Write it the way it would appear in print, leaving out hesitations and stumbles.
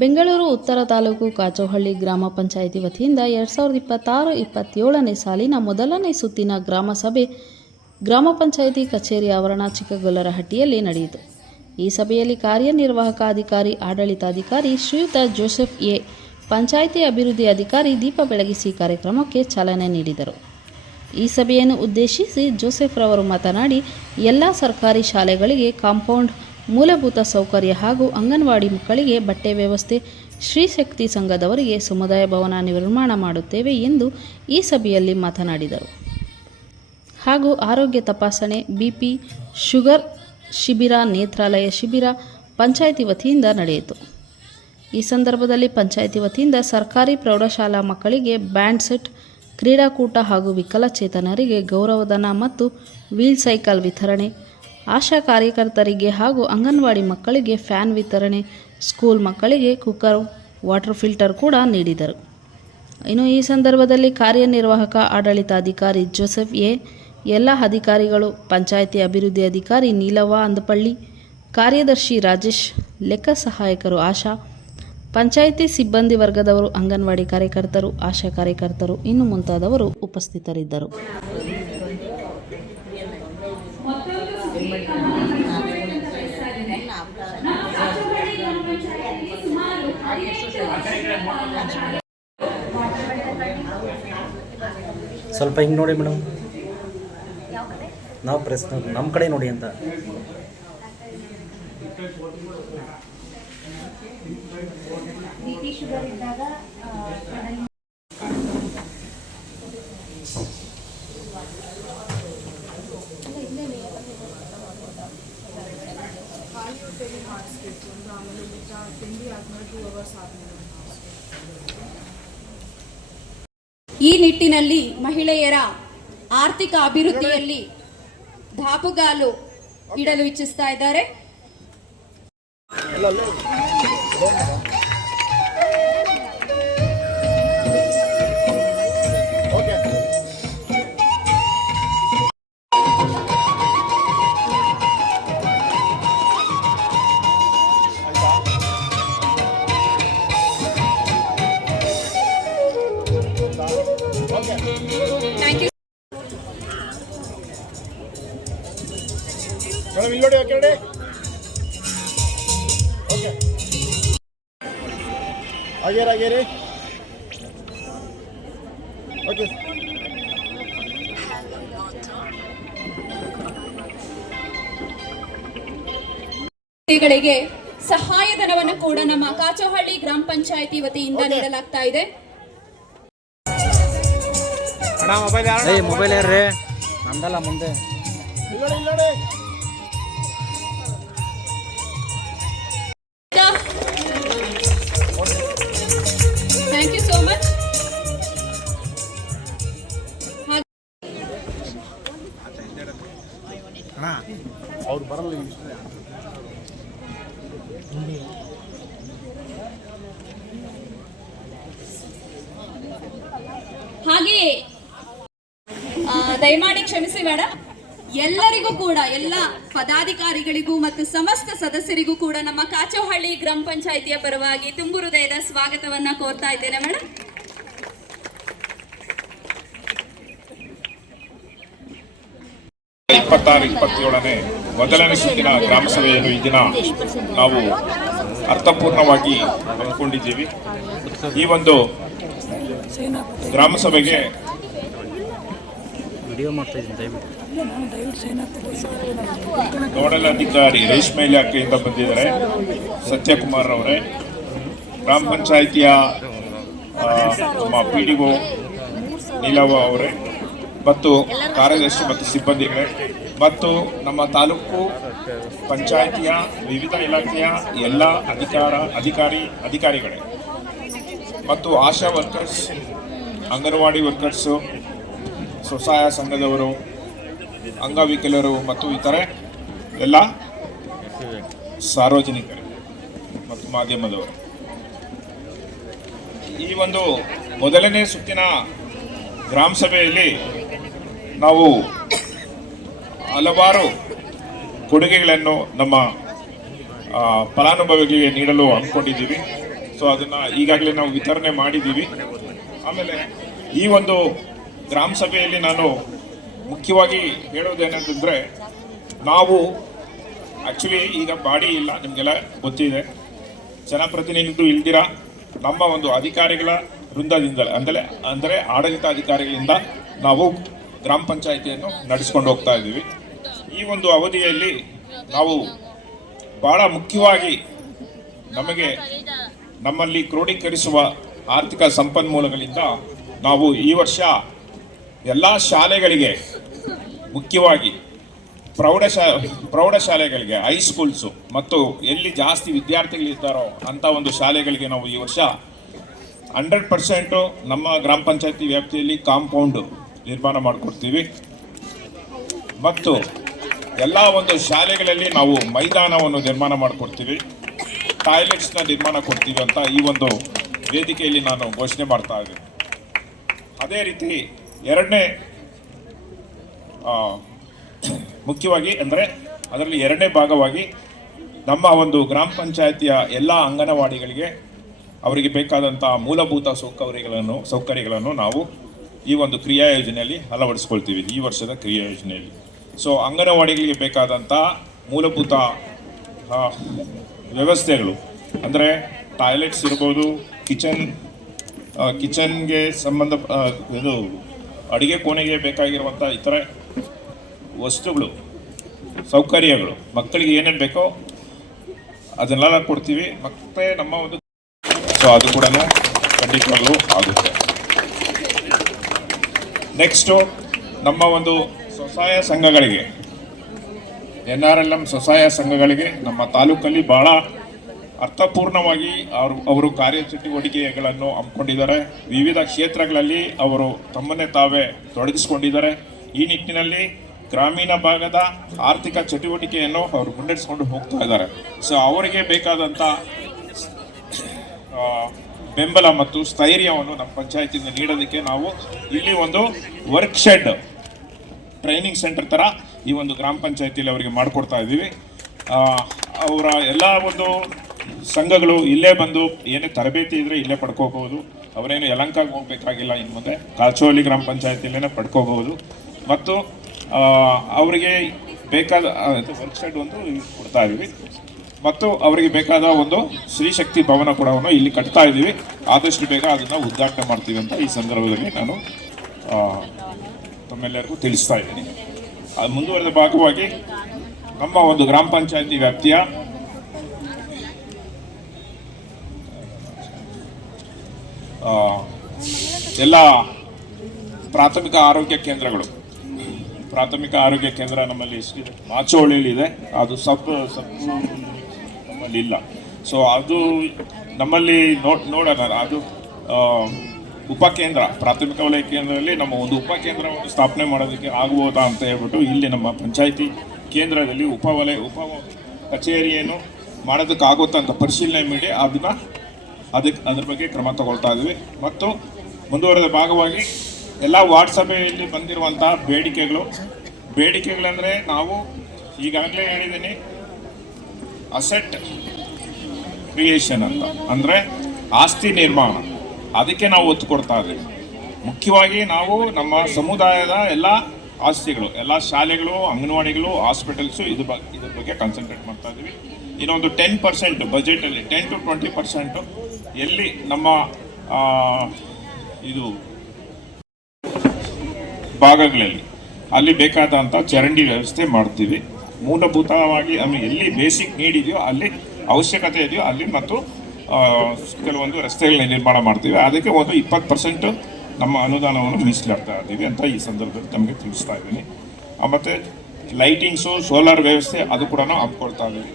ಬೆಂಗಳೂರು ಉತ್ತರ ತಾಲೂಕು ಕಾಚೋಹಳ್ಳಿ ಗ್ರಾಮ ಪಂಚಾಯಿತಿ ವತಿಯಿಂದ 2026-27ನೇ ಸಾಲಿನ ಮೊದಲನೇ ಸುತ್ತಿನ ಗ್ರಾಮ ಸಭೆ ಗ್ರಾಮ ಪಂಚಾಯಿತಿ ಕಚೇರಿ ಆವರಣ ಚಿಕ್ಕಗೊಲ್ಲರಹಟ್ಟಿಯಲ್ಲಿ ನಡೆಯಿತು. ಈ ಸಭೆಯಲ್ಲಿ ಕಾರ್ಯನಿರ್ವಾಹಕ ಅಧಿಕಾರಿ, ಆಡಳಿತಾಧಿಕಾರಿ ಶ್ರೀಯುತ ಜೋಸೆಫ್ ಎ, ಪಂಚಾಯಿತಿ ಅಭಿವೃದ್ಧಿ ಅಧಿಕಾರಿ ದೀಪ ಬೆಳಗಿಸಿ ಕಾರ್ಯಕ್ರಮಕ್ಕೆ ಚಾಲನೆ ನೀಡಿದರು. ಈ ಸಭೆಯನ್ನು ಉದ್ದೇಶಿಸಿ ಜೋಸೆಫ್ ರವರು ಮಾತನಾಡಿ, ಎಲ್ಲ ಸರ್ಕಾರಿ ಶಾಲೆಗಳಿಗೆ ಕಾಂಪೌಂಡ್, ಮೂಲಭೂತ ಸೌಕರ್ಯ ಹಾಗೂ ಅಂಗನವಾಡಿ ಮಕ್ಕಳಿಗೆ ಬಟ್ಟೆ ವ್ಯವಸ್ಥೆ, ಶ್ರೀಶಕ್ತಿ ಸಂಘದವರಿಗೆ ಸಮುದಾಯ ಭವನ ನಿರ್ಮಾಣ ಮಾಡುತ್ತೇವೆ ಎಂದು ಈ ಸಭೆಯಲ್ಲಿ ಮಾತನಾಡಿದರು. ಹಾಗೂ ಆರೋಗ್ಯ ತಪಾಸಣೆ, ಬಿಪಿ, ಶುಗರ್ ಶಿಬಿರ, ನೇತ್ರಾಲಯ ಶಿಬಿರ ಪಂಚಾಯಿತಿ ವತಿಯಿಂದ ನಡೆಯಿತು. ಈ ಸಂದರ್ಭದಲ್ಲಿ ಪಂಚಾಯಿತಿ ವತಿಯಿಂದ ಸರ್ಕಾರಿ ಪ್ರೌಢಶಾಲಾ ಮಕ್ಕಳಿಗೆ ಬ್ಯಾಂಡ್ ಸೆಟ್, ಕ್ರೀಡಾಕೂಟ ಹಾಗೂ ವಿಕಲಚೇತನರಿಗೆ ಗೌರವಧನ ಮತ್ತು ವೀಲ್ ಸೈಕಲ್ ವಿತರಣೆ, ಆಶಾ ಕಾರ್ಯಕರ್ತರಿಗೆ ಹಾಗೂ ಅಂಗನವಾಡಿ ಮಕ್ಕಳಿಗೆ ಫ್ಯಾನ್ ವಿತರಣೆ, ಸ್ಕೂಲ್ ಮಕ್ಕಳಿಗೆ ಕುಕ್ಕರ್, ವಾಟರ್ ಫಿಲ್ಟರ್ ಕೂಡ ನೀಡಿದರು. ಇನ್ನು ಈ ಸಂದರ್ಭದಲ್ಲಿ ಕಾರ್ಯನಿರ್ವಾಹಕ ಆಡಳಿತಾಧಿಕಾರಿ ಜೋಸೆಫ್ ಎ, ಎಲ್ಲ ಅಧಿಕಾರಿಗಳು, ಪಂಚಾಯಿತಿ ಅಭಿವೃದ್ಧಿ ಅಧಿಕಾರಿ ನೀಲವ್ವ ಅಂದಪಳ್ಳಿ, ಕಾರ್ಯದರ್ಶಿ ರಾಜೇಶ್, ಲೆಕ್ಕ ಸಹಾಯಕರು ಆಶಾ, ಪಂಚಾಯಿತಿ ಸಿಬ್ಬಂದಿ ವರ್ಗದವರು, ಅಂಗನವಾಡಿ ಕಾರ್ಯಕರ್ತರು, ಆಶಾ ಕಾರ್ಯಕರ್ತರು ಇನ್ನು ಮುಂತಾದವರು ಉಪಸ್ಥಿತರಿದ್ದರು. ಸ್ವಲ್ಪ ಹಿಂಗೆ ನೋಡಿ ಮೇಡಮ್, ನಾವು ಪ್ರೆಸ್ ನಮ್ಮ ಕಡೆ ನೋಡಿ ಅಂತ. ಈ ನಿಟ್ಟಿನಲ್ಲಿ ಮಹಿಳೆಯರ ಆರ್ಥಿಕ ಅಭಿವೃದ್ಧಿಯಲ್ಲಿ ದಾಪುಗಾಲು ಇಡಲು ಇಚ್ಛಿಸ್ತಾ ಇದ್ದಾರೆ. Thank you. ಗಳಿಗೆ ಸಹಾಯಧನವನ್ನು ಕೂಡ ನಮ್ಮ ಕಾಚೋಹಳ್ಳಿ ಗ್ರಾಮ ಪಂಚಾಯಿತಿ ವತಿಯಿಂದ ನೀಡಲಾಗ್ತಾ ಇದೆ. ಮೊಬೈಲ್ ಯಾರ್ರಿ ನಮ್ದಲ್ಲ ಮುಂದೆ. Thank you so much. ಅವ್ರು ಬರಲ್ಲ. ಹಾಗೆಯೇ ದಯಮಾಡಿ ಕ್ಷಮಿಸಿ ಮೇಡಮ್, ಎಲ್ಲರಿಗೂ ಕೂಡ, ಎಲ್ಲ ಪದಾಧಿಕಾರಿಗಳಿಗೂ ಮತ್ತು ಸಮಸ್ತ ಸದಸ್ಯರಿಗೂ ಕೂಡ ನಮ್ಮ ಕಾಚೋಹಳ್ಳಿ ಗ್ರಾಮ ಪಂಚಾಯಿತಿಯ ಪರವಾಗಿ ತುಂಬು ಹೃದಯದ ಸ್ವಾಗತವನ್ನ ಕೋರ್ತಾ ಇದ್ದೇನೆ ಮೇಡಮ್. ಮೊದಲನೇ ಸುತ್ತಿನ ಗ್ರಾಮ ಸಭೆಯನ್ನು ಈ ದಿನ ನಾವು ಅರ್ಥಪೂರ್ಣವಾಗಿ ಹಮ್ಮಿಕೊಂಡಿದ್ದೀವಿ. ಈ ಒಂದು ಗ್ರಾಮ ಸಭೆಗೆ ನೋಡಲ್ ಅಧಿಕಾರಿ ರೇಷ್ಮೆ ಇಲಾಖೆಯಿಂದ ಬಂದಿದ್ದಾರೆ, ಸತ್ಯಕುಮಾರ್ ಅವರೇ, ಗ್ರಾಮ ಪಂಚಾಯಿತಿಯ ನಮ್ಮ PDO ನೀಲವ್ವ ಅವರೇ ಮತ್ತು ಕಾರ್ಯದರ್ಶಿ ಮತ್ತು ಸಿಬ್ಬಂದಿಗಳೇ ಮತ್ತು ನಮ್ಮ ತಾಲೂಕು ಪಂಚಾಯಿತಿಯ ವಿವಿಧ ಇಲಾಖೆಯ ಎಲ್ಲ ಅಧಿಕಾರಿಗಳೇ ಮತ್ತು ಆಶಾ ವರ್ಕರ್ಸ್, ಅಂಗನವಾಡಿ ವರ್ಕರ್ಸು, ಸ್ವಸಹಾಯ ಸಂಘದವರು, ಅಂಗವಿಕಲರು ಮತ್ತು ಇತರೆ ಎಲ್ಲ ಸಾರ್ವಜನಿಕರು ಮತ್ತು ಮಾಧ್ಯಮದವರು, ಈ ಒಂದು ಮೊದಲನೇ ಸುತ್ತಿನ ಗ್ರಾಮ ಸಭೆಯಲ್ಲಿ ನಾವು ಹಲವಾರು ಕೊಡುಗೆಗಳನ್ನು ನಮ್ಮ ಫಲಾನುಭವಿಗಳಿಗೆ ನೀಡಲು ಅಂದ್ಕೊಂಡಿದ್ದೀವಿ. ಸೊ ಅದನ್ನು ಈಗಾಗಲೇ ನಾವು ವಿತರಣೆ ಮಾಡಿದ್ದೀವಿ. ಆಮೇಲೆ ಈ ಒಂದು ಗ್ರಾಮ ಸಭೆಯಲ್ಲಿ ನಾನು ಮುಖ್ಯವಾಗಿ ಹೇಳೋದೇನಂತಂದರೆ, ನಾವು ಆ್ಯಕ್ಚುಲಿ ಈಗ ಬಾಡಿ ಇಲ್ಲ, ನಿಮಗೆಲ್ಲ ಗೊತ್ತಿದೆ. ಜನಪ್ರತಿನಿಧಿಗಳು ಇಲ್ದಿರ ನಮ್ಮ ಒಂದು ಅಧಿಕಾರಿಗಳ ವೃಂದದಿಂದ ಅಂದರೆ ಆಡಳಿತ ಅಧಿಕಾರಿಗಳಿಂದ ನಾವು ಗ್ರಾಮ ಪಂಚಾಯಿತಿಯನ್ನು ನಡೆಸ್ಕೊಂಡು ಹೋಗ್ತಾ ಇದ್ದೀವಿ. ಈ ಒಂದು ಅವಧಿಯಲ್ಲಿ ನಾವು ಭಾಳ ಮುಖ್ಯವಾಗಿ ನಮ್ಮಲ್ಲಿ ಕ್ರೋಢೀಕರಿಸುವ ಆರ್ಥಿಕ ಸಂಪನ್ಮೂಲಗಳಿಂದ ನಾವು ಈ ವರ್ಷ ಎಲ್ಲ ಶಾಲೆಗಳಿಗೆ, ಮುಖ್ಯವಾಗಿ ಪ್ರೌಢಶಾಲೆಗಳಿಗೆ, ಹೈಸ್ಕೂಲ್ಸು ಮತ್ತು ಎಲ್ಲಿ ಜಾಸ್ತಿ ವಿದ್ಯಾರ್ಥಿಗಳಿದ್ದಾರೋ ಅಂಥ ಒಂದು ಶಾಲೆಗಳಿಗೆ ನಾವು ಈ ವರ್ಷ 100% ನಮ್ಮ ಗ್ರಾಮ ಪಂಚಾಯತಿ ವ್ಯಾಪ್ತಿಯಲ್ಲಿ ಕಾಂಪೌಂಡ್ ನಿರ್ಮಾಣ ಮಾಡಿಕೊಡ್ತೀವಿ. ಮತ್ತು ಎಲ್ಲ ಒಂದು ಶಾಲೆಗಳಲ್ಲಿ ನಾವು ಮೈದಾನವನ್ನು ನಿರ್ಮಾಣ ಮಾಡಿಕೊಡ್ತೀವಿ, ಟಾಯ್ಲೆಟ್ಸ್ನ ನಿರ್ಮಾಣ ಕೊಡ್ತೀವಿ ಅಂತ ಈ ಒಂದು ವೇದಿಕೆಯಲ್ಲಿ ನಾನು ಘೋಷಣೆ ಮಾಡ್ತಾ ಇದ್ದೀನಿ. ಅದೇ ರೀತಿ ಎರಡನೇ ಮುಖ್ಯವಾಗಿ ಅಂದರೆ ಅದರಲ್ಲಿ ಎರಡನೇ ಭಾಗವಾಗಿ ನಮ್ಮ ಒಂದು ಗ್ರಾಮ ಪಂಚಾಯತಿಯ ಎಲ್ಲ ಅಂಗನವಾಡಿಗಳಿಗೆ ಅವರಿಗೆ ಬೇಕಾದಂಥ ಮೂಲಭೂತ ಸೌಕರ್ಯಗಳನ್ನು ನಾವು ಈ ಒಂದು ಕ್ರಿಯಾ ಯೋಜನೆಯಲ್ಲಿ ಅಳವಡಿಸ್ಕೊಳ್ತೀವಿ, ಈ ವರ್ಷದ ಕ್ರಿಯಾ ಯೋಜನೆಯಲ್ಲಿ. ಸೊ ಅಂಗನವಾಡಿಗಳಿಗೆ ಬೇಕಾದಂಥ ಮೂಲಭೂತ ವ್ಯವಸ್ಥೆಗಳು ಅಂದರೆ ಟಾಯ್ಲೆಟ್ಸ್ ಇರ್ಬೋದು, ಕಿಚನ್ಗೆ ಸಂಬಂಧ ಇದು ಅಡುಗೆ ಕೋಣೆಗೆ ಬೇಕಾಗಿರುವಂಥ ಇತರೆ ವಸ್ತುಗಳು, ಸೌಕರ್ಯಗಳು, ಮಕ್ಕಳಿಗೆ ಏನೇನು ಬೇಕೋ ಅದನ್ನೆಲ್ಲ ಕೊಡ್ತೀವಿ. ಮತ್ತು ನಮ್ಮ ಒಂದು ಸೊ ಅದು ಕೂಡ ಖಂಡಿತವಾಗ್ಲೂ ಆಗುತ್ತೆ. ನೆಕ್ಸ್ಟು ನಮ್ಮ ಒಂದು ಸ್ವಸಹಾಯ ಸಂಘಗಳಿಗೆ, NRLM ಸ್ವಸಹಾಯ ಸಂಘಗಳಿಗೆ ನಮ್ಮ ತಾಲೂಕಲ್ಲಿ ಭಾಳ ಅರ್ಥಪೂರ್ಣವಾಗಿ ಅವರು ಕಾರ್ಯಚಟುವಟಿಕೆಗಳನ್ನು ಹಮ್ಮಿಕೊಂಡಿದ್ದಾರೆ. ವಿವಿಧ ಕ್ಷೇತ್ರಗಳಲ್ಲಿ ಅವರು ತಮ್ಮನ್ನೇ ತಾವೇ ತೊಡಗಿಸ್ಕೊಂಡಿದ್ದಾರೆ. ಈ ನಿಟ್ಟಿನಲ್ಲಿ ಗ್ರಾಮೀಣ ಭಾಗದ ಆರ್ಥಿಕ ಚಟುವಟಿಕೆಯನ್ನು ಅವರು ಮುನ್ನಡೆಸ್ಕೊಂಡು ಹೋಗ್ತಾ ಇದ್ದಾರೆ. ಸೊ ಅವರಿಗೆ ಬೇಕಾದಂಥ ಬೆಂಬಲ ಮತ್ತು ಸ್ಥೈರ್ಯವನ್ನು ನಮ್ಮ ಪಂಚಾಯತಿಯಿಂದ ನೀಡೋದಕ್ಕೆ ನಾವು ಇಲ್ಲಿ ಒಂದು ವರ್ಕ್ ಶೆಡ್, ಟ್ರೈನಿಂಗ್ ಸೆಂಟರ್ ಥರ ಈ ಒಂದು ಗ್ರಾಮ ಪಂಚಾಯತಿಯಲ್ಲಿ ಅವರಿಗೆ ಮಾಡಿಕೊಡ್ತಾ ಇದ್ದೀವಿ. ಅವರ ಎಲ್ಲ ಒಂದು ಸಂಘಗಳು ಇಲ್ಲೇ ಬಂದು ಏನೇ ತರಬೇತಿ ಇದ್ದರೆ ಇಲ್ಲೇ ಪಡ್ಕೋಬಹುದು. ಅವರೇನು ಯಲಹಂಕಕ್ಕೆ ಹೋಗಬೇಕಾಗಿಲ್ಲ, ಇನ್ನು ಮುಂದೆ ಕಾಚೋಹಳ್ಳಿ ಗ್ರಾಮ ಪಂಚಾಯತಿಯಲ್ಲೇ ಪಡ್ಕೋಬಹುದು. ಮತ್ತು ಅವರಿಗೆ ಬೇಕಾದ ವರ್ಕ್ ಶೆಡ್ ಒಂದು ಕೊಡ್ತಾ ಇದ್ದೀವಿ. ಮತ್ತು ಅವರಿಗೆ ಬೇಕಾದ ಒಂದು ಶ್ರೀಶಕ್ತಿ ಭವನ ಕೂಡ ಇಲ್ಲಿ ಕಟ್ತಾ ಇದ್ದೀವಿ. ಆದಷ್ಟು ಬೇಗ ಅದನ್ನು ಉದ್ಘಾಟನೆ ಮಾಡ್ತೀವಿ ಅಂತ ಈ ಸಂದರ್ಭದಲ್ಲಿ ನಾನು ತಮ್ಮೆಲ್ಲರಿಗೂ ತಿಳಿಸ್ತಾ ಇದ್ದೀನಿ. ಮುಂದುವರೆದ ಭಾಗವಾಗಿ ನಮ್ಮ ಒಂದು ಗ್ರಾಮ ಪಂಚಾಯತಿ ವ್ಯಾಪ್ತಿಯ ಎಲ್ಲ ಪ್ರಾಥಮಿಕ ಆರೋಗ್ಯ ಕೇಂದ್ರಗಳು, ಪ್ರಾಥಮಿಕ ಆರೋಗ್ಯ ಕೇಂದ್ರ ನಮ್ಮಲ್ಲಿ ಎಷ್ಟಿದೆ, ಮಾಚೋಹಳ್ಳಿಯಲ್ಲಿ ಇದೆ, ಅದು ಸಬ್ ನಮ್ಮಲ್ಲಿ ಇಲ್ಲ. ಸೊ ಅದು ನಮ್ಮಲ್ಲಿ ನೋಡೋಣ, ಅದು ಉಪಕೇಂದ್ರ, ಪ್ರಾಥಮಿಕ ವಲಯ ಕೇಂದ್ರದಲ್ಲಿ ನಮ್ಮ ಒಂದು ಉಪಕೇಂದ್ರವನ್ನು ಸ್ಥಾಪನೆ ಮಾಡೋದಕ್ಕೆ ಆಗ್ಬೋದಾ ಅಂತ ಹೇಳ್ಬಿಟ್ಟು ಇಲ್ಲಿ ನಮ್ಮ ಪಂಚಾಯಿತಿ ಕೇಂದ್ರದಲ್ಲಿ ಉಪ ಕಚೇರಿಯನ್ನು ಮಾಡೋದಕ್ಕಾಗುತ್ತಾ ಅಂತ ಪರಿಶೀಲನೆ ಮಾಡಿ ಅದ್ರ ಬಗ್ಗೆ ಕ್ರಮ ತಗೊಳ್ತಾ ಇದ್ವಿ. ಮತ್ತು ಮುಂದುವರೆದ ಭಾಗವಾಗಿ ಎಲ್ಲ ವಾರ್ಡ್ ಸಭೆಯಲ್ಲಿ ಬಂದಿರುವಂಥ ಬೇಡಿಕೆಗಳಂದರೆ ನಾವು ಈಗಾಗಲೇ ಹೇಳಿದ್ದೀನಿ, ಅಸೆಟ್ ಕ್ರಿಯೇಷನ್ ಅಂತ, ಅಂದರೆ ಆಸ್ತಿ ನಿರ್ಮಾಣ, ಅದಕ್ಕೆ ನಾವು ಒತ್ತು ಕೊಡ್ತಾ ಇದ್ದೀವಿ. ಮುಖ್ಯವಾಗಿ ನಾವು ನಮ್ಮ ಸಮುದಾಯದ ಎಲ್ಲ ಆಸ್ತಿಗಳು, ಎಲ್ಲ ಶಾಲೆಗಳು, ಅಂಗನವಾಡಿಗಳು, ಹಾಸ್ಪಿಟಲ್ಸು ಇದ್ರ ಬಗ್ಗೆ ಕಾನ್ಸಂಟ್ರೇಟ್ ಮಾಡ್ತಾ ಇದ್ದೀವಿ. ಇನ್ನೊಂದು 10% ಬಜೆಟಲ್ಲಿ 10 to 20% ಎಲ್ಲಿ ನಮ್ಮ ಇದು ಭಾಗಗಳಲ್ಲಿ ಅಲ್ಲಿ ಬೇಕಾದಂಥ ಚರಂಡಿ ವ್ಯವಸ್ಥೆ ಮಾಡ್ತೀವಿ. ಮೂಲಭೂತವಾಗಿ ಎಲ್ಲಿ ಬೇಸಿಕ್ ನೀಡ್ ಇದೆಯೋ, ಅಲ್ಲಿ ಅವಶ್ಯಕತೆ ಇದೆಯೋ ಅಲ್ಲಿ, ಮತ್ತು ಕೆಲವೊಂದು ರಸ್ತೆಗಳನ್ನ ನಿರ್ಮಾಣ ಮಾಡ್ತೀವಿ. ಅದಕ್ಕೆ ಒಂದು 20% ನಮ್ಮ ಅನುದಾನವನ್ನು ಮೀಸಲಾಡ್ತಾ ಇದ್ದೀವಿ ಅಂತ ಈ ಸಂದರ್ಭದಲ್ಲಿ ತಮಗೆ ತಿಳಿಸ್ತಾ ಇದ್ದೀನಿ. ಮತ್ತು ಲೈಟಿಂಗ್ಸು, ಸೋಲಾರ್ ವ್ಯವಸ್ಥೆ ಅದು ಕೂಡ ಹಮ್ಮಿಕೊಳ್ತಾ ಇದ್ದೀವಿ.